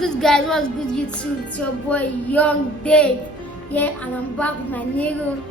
good, guys? What's good, YouTube? It's your boy Young Dave. Yeah, and I'm back with my nigga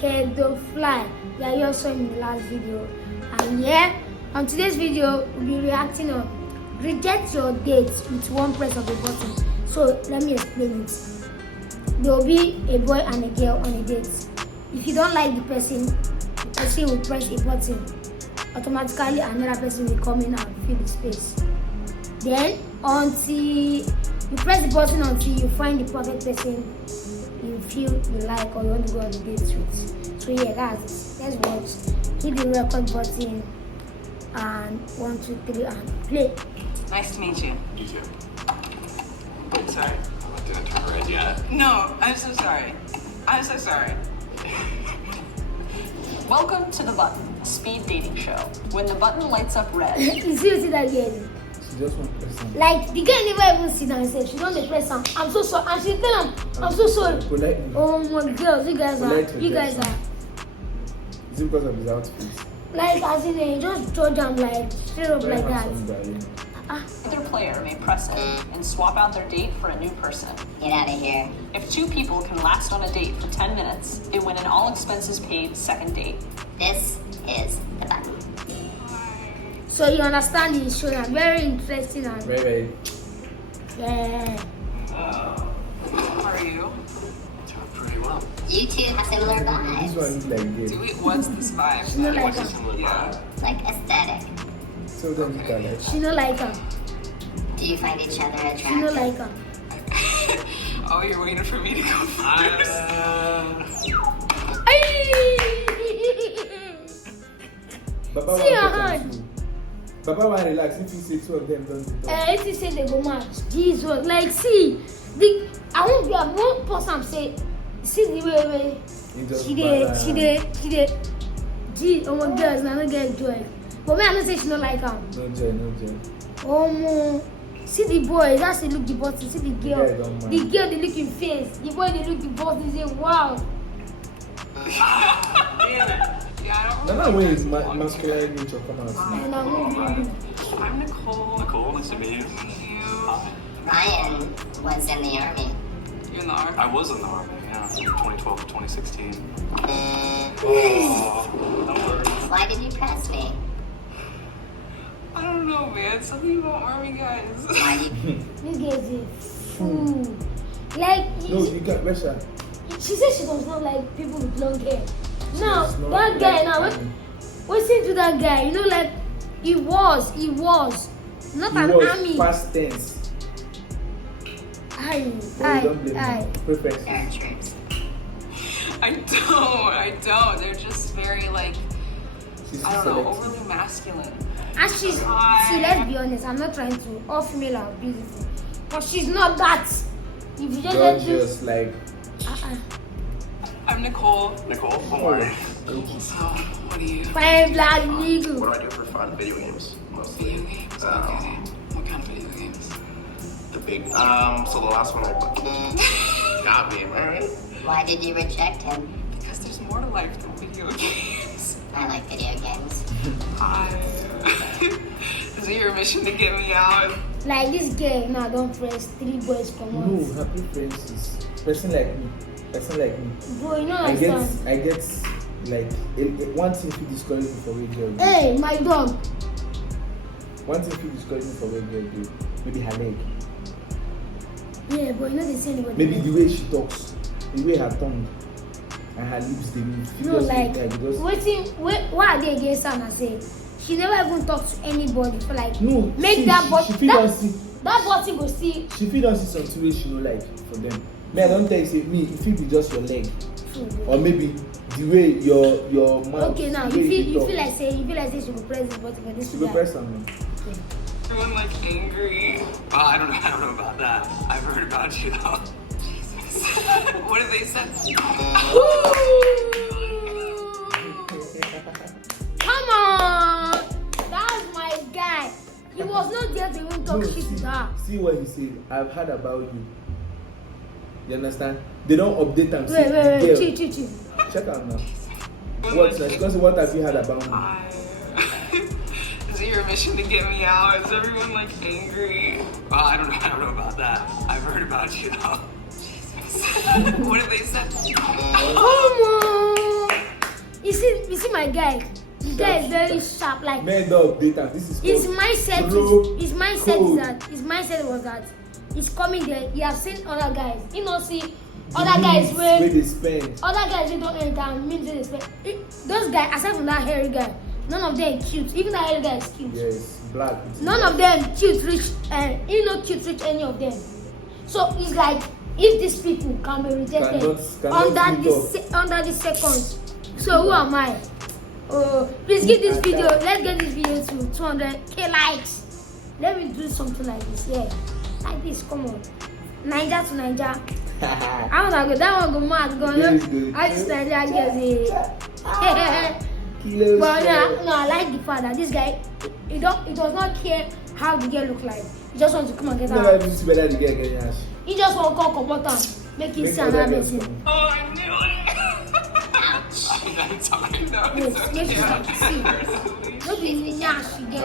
Kedo Fly. Yeah, you saw in the last video. And yeah, on today's video, we'll be reacting on reject your dates with one press of a button. So let me explain it. There will be a boy and a girl on a date. If you don't like the person will press a button. Automatically another person will come in and fill the space. Then until you press the button until you find the perfect person you feel you like or you want to go on the date with. So yeah, that's it. Let's watch. Hit the record button and 1, 2, 3 and play. Nice to meet you. You too. I'm sorry. Didn't turn red yet. No, I'm so sorry. I'm so sorry. Welcome to The Button, a speed dating show. When the button lights up red. You see that again? She just want to press on. Like the girl never even sit down and say she don't press on. I'm so sorry. And she tell him, I'm so sorry. Politely. Oh my girls, you guys are. Politely, You guys are. Is it because of his outfit? Like as in you just judge them like straight up Very like that. handsome guy. Either player may press it and swap out their date for a new person. Get out of here. If 2 people can last on a date for 10 minutes, they win an all expenses paid second date. This is The Button. So you understand the show now. Very interesting and Very, very. yeah. How are you? Doing pretty well. You two have similar This one vibes. looks like gay. What's this vibe? She don't like What's her. a similar vibe? Like aesthetic. So them look alike. She don't like her. Do you find each other She don't attractive? like her. Oh, you're waiting for me to go first? Baba See want your to hand. too. Baba want relax. If you say 2 of them don't talk. If you say they go match, Jesus, like see, I won't person say, see the way You just she balance. did, gee, oh my girls, now don't get joy. But me, I don't say she don't like her. No joy, no joy. Oh my, see the boy, that's the look the button, see the girl, guy don't mind. the girl they look in face, the boy they look the button, they say wow. Yeah, I don't No, no way is masculine nature come out. And I'm moving. I'm Nicole. Nicole, nice to meet you. Ryan was in the army. You're in the army. I was in the army, yeah, from 2012 to 2016. Why did you press me? I don't know, man. Something about army guys. Why did you... This girl is a fool. Like, No, you got Russia. she said she does not like people with long hair. Now, She's not that guy like now, listen to that guy, you know, like, he was, not an He was army. past tense. But you don't blame him. Perfect. There are troops. I don't. They're just very, like, She's I don't know, selective. overly masculine. And see, let's be honest, I'm not trying to, all female are beautiful. But she's not that. If you just let this, Gorgeous, like. I'm Nicole. Nicole, how Oh, are you? So, what do you... fire black What nigga. do I do for fun? Video games, mostly. Video games? Okay. What kind of video games? The big. So the last one I got me, man. Why did you reject him? Because there's more to life than video games. I like video games. Is it your mission to get me out? Like this girl, now don't press 3 boys come on. No, her preference is person like me. Person like me. Bro, you know I get understand. like one thing if you discourage me for radio. Hey, my dog. One thing if you discourage me for radio, maybe her leg. Yeah, but you know they say anybody. Maybe the way she talks, the way her tongue and her lips they move. No, like, because why are they against her and I say she never even talk to anybody for like no, make see, that she button feel don't see that button go see. she feel don't see something wey she no like for them. Me I don tell you say me it fit be just your leg or maybe the way your mouth. Okay, now the you way feel talk. like say she go press this button for this She go guy. press am. Everyone, like, angry. I don't know about that. I've heard about you though. What did they say? Come on, that's my guy. He was not there to even talk No, shit to her. see what he said. I've heard about you. You understand? They don't update them. Wait, chill. Check out now. What? Because what have you heard about me? Is it your mission to get me out? Is everyone like angry? Well, I don't know about that. I've heard about you though. What did they say? Oh no! You see my guy. The guy is very sharp. Like Men of data. This is his called mindset bro is code. his mindset was that he's coming there. He has seen other guys. You know, see other guys where where they spend. other guys who don't enter and means they spend. Those guys, aside from that hairy guy, none of them cute. Even that hairy guy is cute. Yes, black. None of them cute rich, you know, cute rich any of them. So it's like if these people can be rejected Cannot under the seconds. So who am I? Please give this video. Let's get this video to 200k likes. Let me do something like this. Yeah, like this. Come on, Niger to Niger. I wanna go. That one go mad. Go. I just Niger girls. But no, I like the fact that this guy, he does not care how the girl look like. He just wants to come and get her. He just want to come out and make it sound amazing. Oh, I knew it. I'm sorry. No, it's Yes, make it okay. see. Don't be nyash again.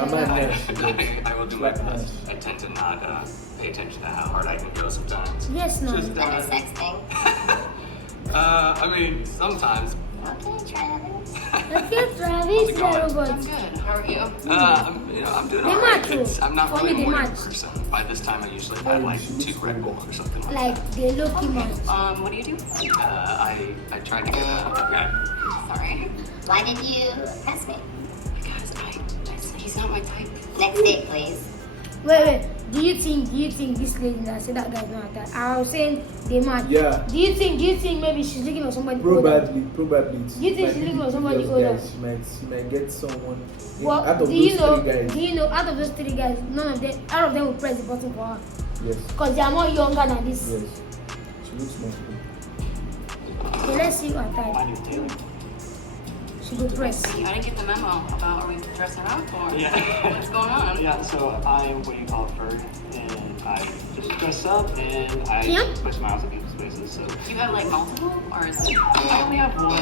I will do my best. I tend to not pay attention to how hard I can go sometimes. Yes, no. Just, Like a sex thing. I mean, sometimes. Okay, try it. Okay, Travis, it going? robot. I'm good. How are you? I'm doing They alright. match, It's- I'm not for really me, a they morning match. person. By this time, I usually have like 2 Red Bulls or something like that. Like they look much. What do you do? I tried to get okay. Sorry. Why did you press me? Because he's not my type. Next date, please. Wait. Do you think this lady that said that guy is not that? I was saying they match. Yeah. Do you think maybe she's looking for somebody older? Probably. You think she's looking for somebody older? She might get someone. Well, out of do you those know? 3 guys. Do you know? Out of those 3 guys, none of them will press the button for her Yes. because they are more younger than this. Yes. She looks more cool. So let's see what My time name is Taylor. she will press. I didn't get the memo about are we dressing up or Yeah. what's going on? Yeah, so I'm what you call a furry, and I just dress up and I Yeah. put smiles in people's faces. So Do you have like multiple or is it? I only have one.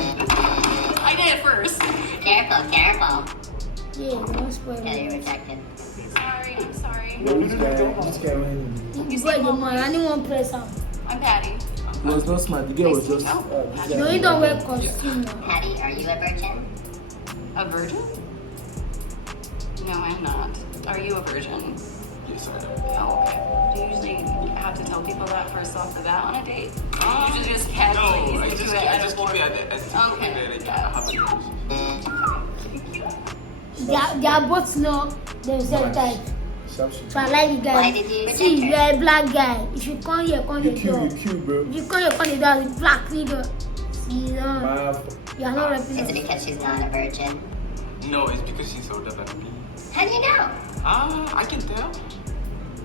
I did it first. Careful, careful. Yeah, don't spoil Yeah, you're it. rejected. Sorry, I'm sorry. But which guy went? You boy the man, anyone press her. I'm Patty. He was not smart. The girl was just. No. this No, guy- you don't wear costume now. Patty, are you a virgin? A virgin? No, I'm not. Are you a virgin? yes, I am. Oh, okay. Do you usually have to tell people that first off the bat on a date? You usually just casually No, I stick just to it I as just a keep it board. at Okay. They are both know themselves type. Sharp shooter. So I like the guy. Why did you reject See, her? you are a black guy. If you come here, come You the cute, door. you cute, bro. If you come here, come the door with black nigga. See, you know, you are not Is it representing. because she's not a virgin? No, it's because she's older than me. How do you know? I can tell.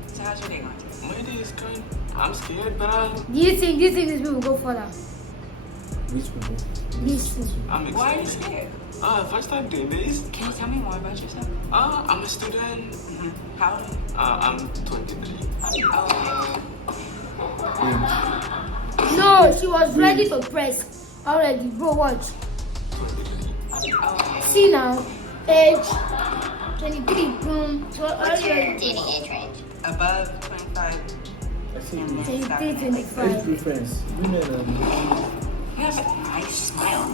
So how's your day going? My day is good. I'm scared, but Do you think these people will go further? Which people? These two. I'm Why are you excited. scared? First time doing this. Can you tell me more about yourself? I'm a student. How old? I'm 23. Oh, No, she was ready to press already. Bro, watch. 23. okay. See now, age 23. Boom. So What's your already dating age range? Above 25 I see. and then 23, stop. Age 25. preference. Women You have a nice smile.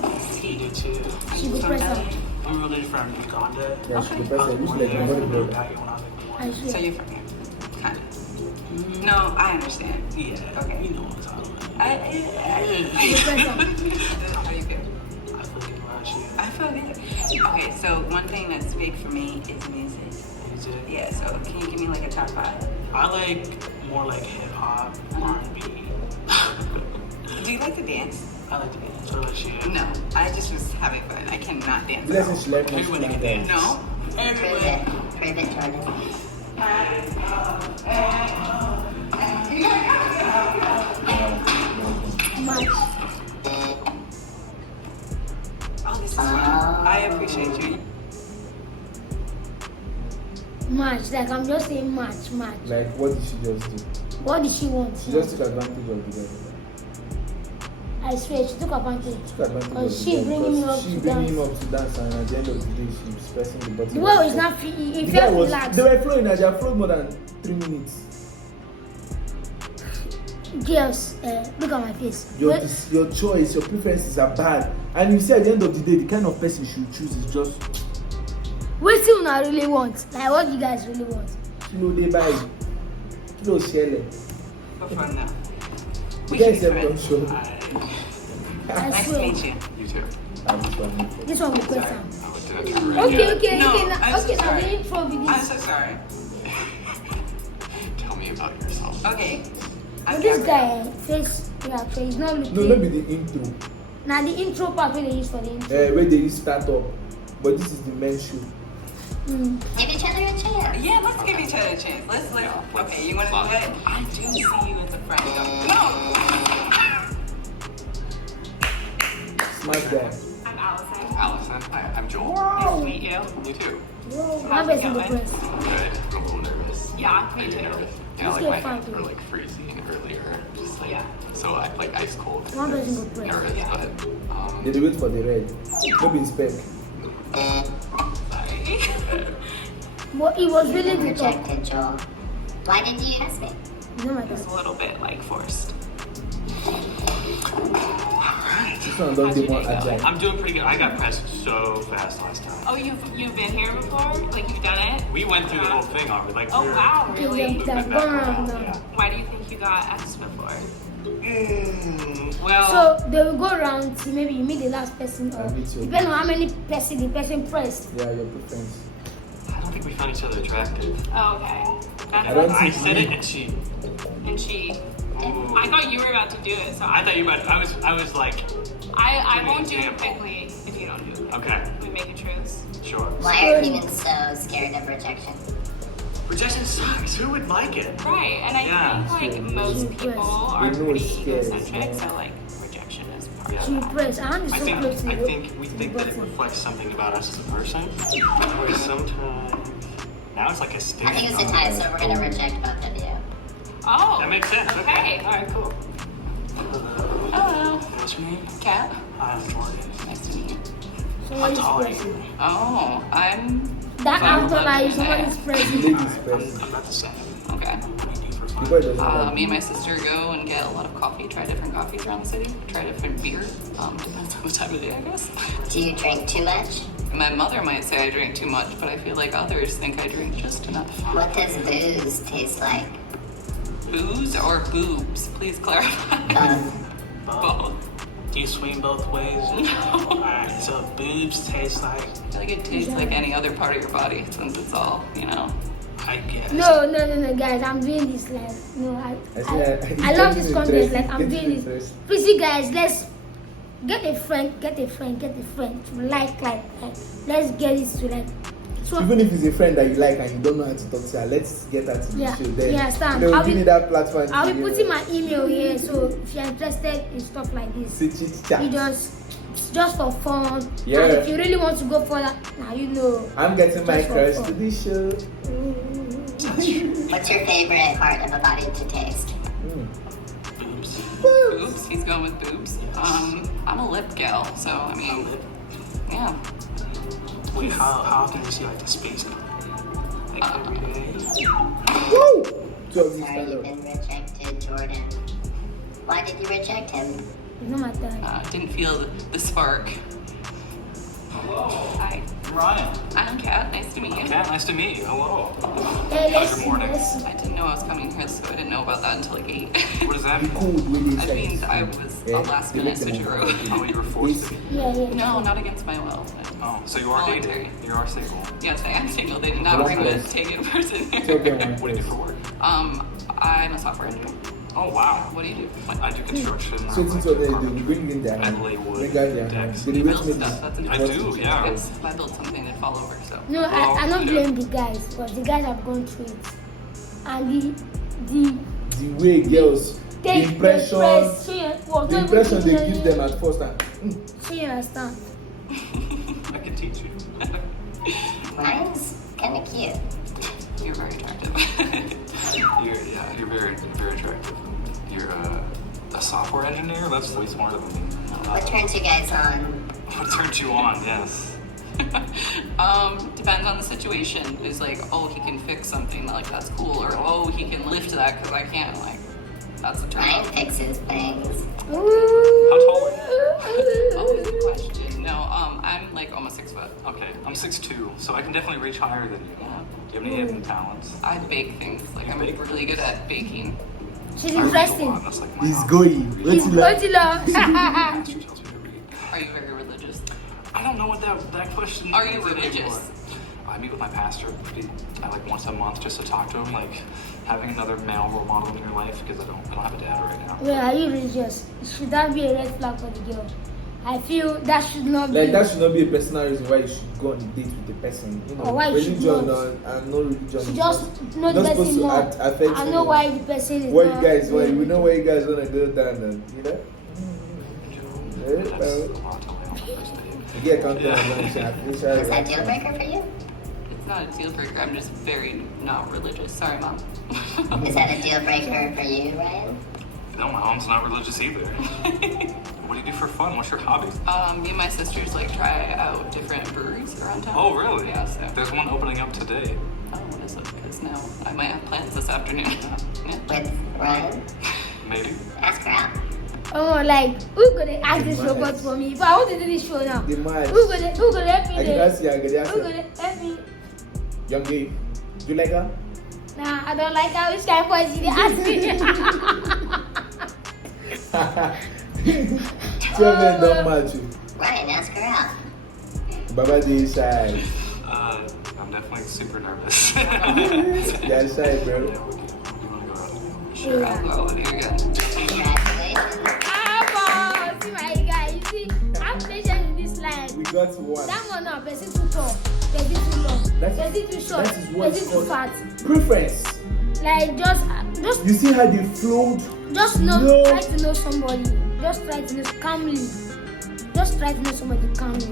You do too. She will press her. I'm really from Uganda. yeah, she the person looks like a body brother. I So swear. you're from here? Kind of. No, I understand. Yeah. Okay. You know what I'm talking about. She will press her. How you feel? I feel like about you. I feel good. Okay, so one thing that's big for me is music. Music. Yeah, so can you give me like a top 5? I like more like hip hop, R&B. Do you like to dance? I like to dance. What about you? No, I just was having fun. I cannot dance. Let's say she like Everyone Mexican can guys. No. Prove Everyone. it. Prove it, Jordan. Match. Oh, this is fun. I appreciate you. Match. Like I'm just saying match. Like, what did she just do? What did she want? She just took advantage of the guy. I swear she took advantage. Took advantage of Because the she guy bringing me because up she to bringing him dance. up to dance, and at the end of the day, she's pressing the button. The boy is not free. He The guy felt was. relaxed. They were flowing, and they have flowed more than 3 minutes. Girls, look at my face. Your choice, your preferences are bad, and you see at the end of the day, the kind of person you should choose is just. What do you really want? Like what you guys really want? Kilo dey buy. Kilo shele. Have fun now. You guys have done show. I Nice to swear. meet you. You too. This one will quit now. Oh, did I do it right? Okay, No, now, I'm so okay, now sorry. the intro I'm begins. so sorry. Tell me about yourself. Okay. But this guy, face reaction, he's not looking. No, maybe the intro. Now the intro part where they use for the intro. Where they use start up, but this is the main show. Give each other a chance. Yeah, let's give each other a chance. Let's okay, you want to do it? I do see you as a friend. No. Smart guy. I'm Allison. Allison, hi, I'm Joel. Nice to meet you. You too. My best in the going? press. Good. I'm a little nervous. Yeah, me I'm too. nervous. Let's Yeah, like get my fun, hands were dude. like freezing earlier. Just like Yeah. so I like ice cold. One person go press. Nervous, but They wait for the red. Maybe in spec. But he was willing to talk. Rejected, Joel. Why did you ask me? No my It's God. a little bit like forced. This one don't be more agile. I'm doing pretty good. I got pressed so fast last time. Oh, you've been here before? Like you've done it? We went through the whole thing already. Like, Oh we were wow, Okay, really? yeah, that's back gone around, now. yeah. Why do you think you got X before? Well, So they will go around till maybe you meet the last person or I meet you. depending on how many person the person pressed. Yeah, your preference. I don't think we found each other attractive. Oh, okay. I don't I think said it and she. And she. I thought you were about to do it, so I thought you might. I was like, I Give me won't an do it example. quickly if you don't do it. okay, We make a truce. sure. Why are humans so scared of rejection? Rejection sucks. Who would like it? Right, and I Yeah. think like most people are They know it's pretty scary, egocentric, yeah. so like rejection is part Yeah. of She will that. press. I I think close to I you. think we think that it reflects something about us as a person. Where sometimes now it's like a I stigma. think it's the time, so we're gonna reject both of you. Oh, That makes sense, Okay, okay. all right, cool. Hello, What's your name? Kat. I'm Jordan. Nice to meet you. How Somebody's tall are you? pressing. Oh, I'm That after like somebody's pressing. Ladies press. I'm about the same. okay. What do you do for The fun? boy doesn't like Me and my sister go and get a lot of coffee, try different coffees around the city, try different beer. Depends on the time of day, I guess. Do you drink too much? My mother might say I drink too much, but I feel like others think I drink just enough. What does booze taste like? Booze or boobs? Please clarify. Both. Do you swing both ways? Alright, so boobs taste like, I feel like it tastes like any other part of your body since it's all, you know. I guess. No, guys, I'm doing this like no, I love this content. Like I'm doing this. Please, you guys, let's get a friend to like. Let's get it to like. So Even if it's a friend that you like and you don't know how to talk to her, let's get her to the Yeah, show. Then yeah, understand. they'll I'll give be- me that platform. I'll to be give putting her. my email here. So if you're interested in stuff like this, Sit, chit, chat. you just for fun. Yeah. And if you really want to go further, now you know. I'm getting my Just for crush fun. to this show. What's your favorite part of a body to taste? Boobs. Boobs. He's going with boobs. I'm a lip gal, so I mean, yeah. Wait, how often does he like to space? Like every day? Woo! Two of these Sorry, you've fellows. been rejected, Jordan. Why did you reject him? It's not my time. Didn't feel the spark. Hi, Ryan. I'm Kat. Nice to meet you. Kat, nice to meet you. Hello. Hey, How's your morning? let's I didn't know I was coming here, so I didn't know about that until like 8. What does that The mean? cold really That means I was a last minute switcheroo. Oh, you were forced to be. yeah. No, not against my will. Oh, so you are Voluntary. dating. You are single. Yes, I am single. They did not bring this take in person Tell here. them one What do you do first. for work? I'm a software engineer. Oh, wow. What do you do? I do construction. So it's so they bring in their I lay wood, They got their decks. They You wait build make stuff. That's this- I important. do, yeah. Because if I build something, it'd fall over. So No, I don't blame the guys, but the guys have gone through it, and The way girls, the they impression, press, the impression they give them at first time. She understand. I can teach you. Ryan's kind of cute. you're very attractive. You're very attractive. You're A software engineer? That's way smarter than me. What turns you guys on? What turns you on? Yes. Depends on the situation. It's like, oh, he can fix something, like that's cool, or oh, he can lift that because I can't. Like, that's the turn. Ryan fixes things. How tall are you? Oh, good question. No, I'm like almost 6 foot. Okay, I'm 6'2", so I can definitely reach higher than you. Yeah. Do you have any hidden talents? I bake things. Like I'm really good at baking. She's I read a interesting. lot, that's like my He's hobby. going. He's What's he like? Godzilla. Pastor tells me to read. Are you very religious? I don't know what that question Are you is anymore. religious? I meet with my pastor like once a month just to talk to him, like having another male role model in your life because I don't have a dad right now. Where are you religious? Should that be a red flag for the girl? I feel that should not Like be. that should not be a personal reason why you should go on a date with the person. You know, Or why you should religion not. and no religion. She is just not- know the not supposed person to more. affect I know anyone. why the person is What not. you guys want? We know where you guys wanna go down and you know. That's a lot to lay on the first date. You get content on lunch. Is that a deal breaker for you? It's not a deal breaker. I'm just very not religious. Sorry, mom. Is that a deal breaker for you, Ryan? No, my mom's not religious either. What do you do for fun? What's your hobby? Me and my sisters like try out different breweries around town. Oh, really? Yeah. So. There's one opening up today. Oh, what is it? Because now I might have plans this afternoon. Yeah. With Ryan? Maybe. Ask her out. Oh, like who gonna act this robot for me? But I want to do this show now. The match. Who gonna help me? I there? can see I get Who gonna help me? Young Dave, you like her? Nah, I don't like how which kind of voice you ask me. Two of them don't match you. Ryan, ask her out. Baba dey shy. I'm definitely super nervous. Yeah, shy, bro. Sure, I'll go out with you again. Congratulations. Ah, boss, see my guy. You see, I'm patient in this life. We got one. That one now, person too tall, person too long, person too short, that is what person it's too called. fat. Preference. Like just You see how they flowed? know, No. try to know somebody. Just try to know calmly. Just try to know somebody calmly.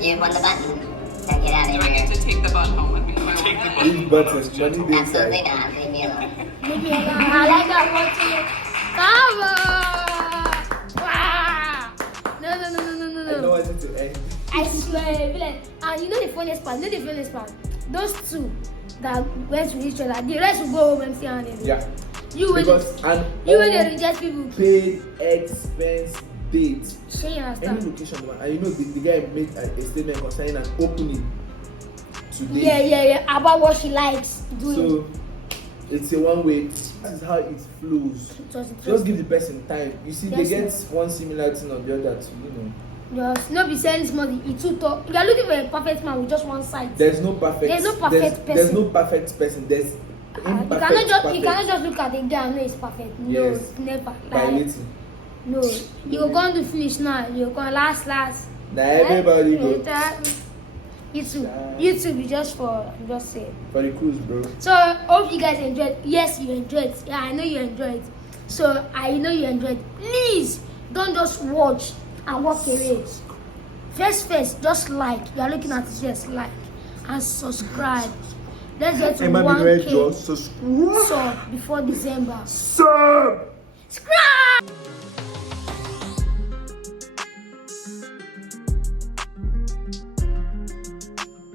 You won the button. Now get out Do of I get here. to take the button home with me? If I Take want the it? These buttons, money dey Absolutely inside. not. Leave me alone. Maybe I like that watching it. Come on! Wow! No. I don't want it to end. I swear, be like, and you know the funniest part, those two that went with each other, the rest will go home and see how they do. Yeah. You when Because an you when they reject people, paid expense date. say you Any understand. location, man. And you know the guy made a statement concerning an opening today. Yeah, about what she likes doing. So it's a one way. That is how it flows. Just give the person time. You see, they get one similar thing or the other to, you know. Just not be saying somebody it's too tall. You are looking for a perfect man with just one side. There's no perfect. There's no perfect There's person. no perfect person. There's You imperfect. cannot just look at the guy and know it's perfect. No, Yes. it's never. By Like, waiting. no, you're going to finish now. You're going last. Now everybody go YouTube, you just say. for the cruise, bro. So hope you guys enjoyed. Yes, you enjoyed. Yeah, I know you enjoyed. So I know you enjoyed. Please don't just watch and walk away. First, just like. You are looking at it, just like and subscribe. Let's get to 1K subscribe. sub before December. Sub. Subscribe.